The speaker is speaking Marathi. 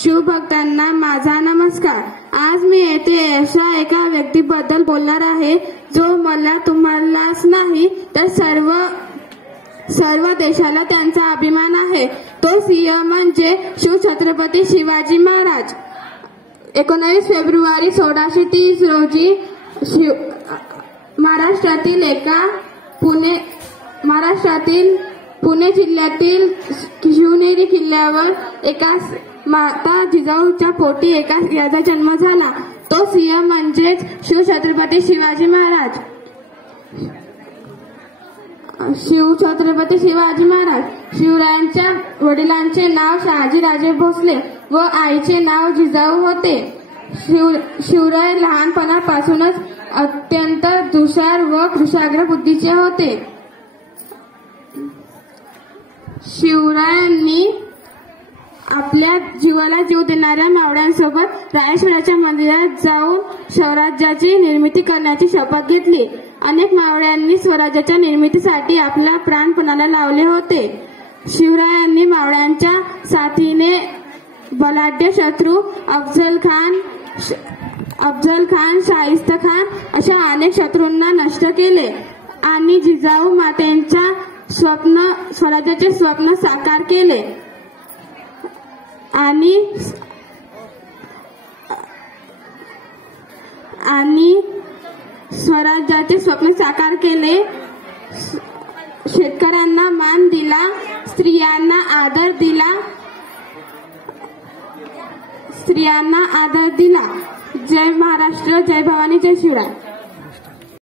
शिवभक्तांना माझा नमस्कार। आज मी येथे अशा एका व्यक्तीबद्दल बोलणार आहे जो मला तुम्हालाच नाही तर सर्व देशाला त्यांचा अभिमान आहे। तो सिंह म्हणजे शिवछत्रपती शिवाजी महाराज। 19 फेब्रुवारी 1630 रोजी महाराष्ट्रातील पुणे जिल्ह्यातील शिवनेरी किल्ल्यावर एका माता जिजाऊच्या पोटी एका याचा जन्म झाला। तो सिंह म्हणजे शिवछत्रपती शिवाजी महाराज। शिवछत्रपती शिवाजी महाराज शिवरायांच्या वडिलांचे नाव शहाजीराजे भोसले व आईचे नाव जिजाऊ होते। शिवराय लहानपणापासूनच अत्यंत हुशार व कुशाग्र बुद्धीचे होते। शिवरायांनी आपल्या जीवाला जीव देणाऱ्या मावळ्यांसोबत रायेश्वराच्या मंदिरात जाऊन स्वराज्याची निर्मिती करण्याची शपथ घेतली। अनेक मावळ्यांनी स्वराज्याच्या निर्मितीसाठी आपला प्राण पणाला लावले होते। शिवरायांनी मावळ्यांच्या साथीने बलाढ्य शत्रू अफजल खान, शाहिस्ता खान अशा अनेक शत्रूंना नष्ट केले आणि जिजाऊ मातेंच्या स्वराज्याचे स्वप्न साकार केले आणि स्वराज्याचे स्वप्न साकार केले। शेतकऱ्यांना मान दिला, स्त्रियांना आदर दिला। जय महाराष्ट्र, जय भवानी, जय शिवराय।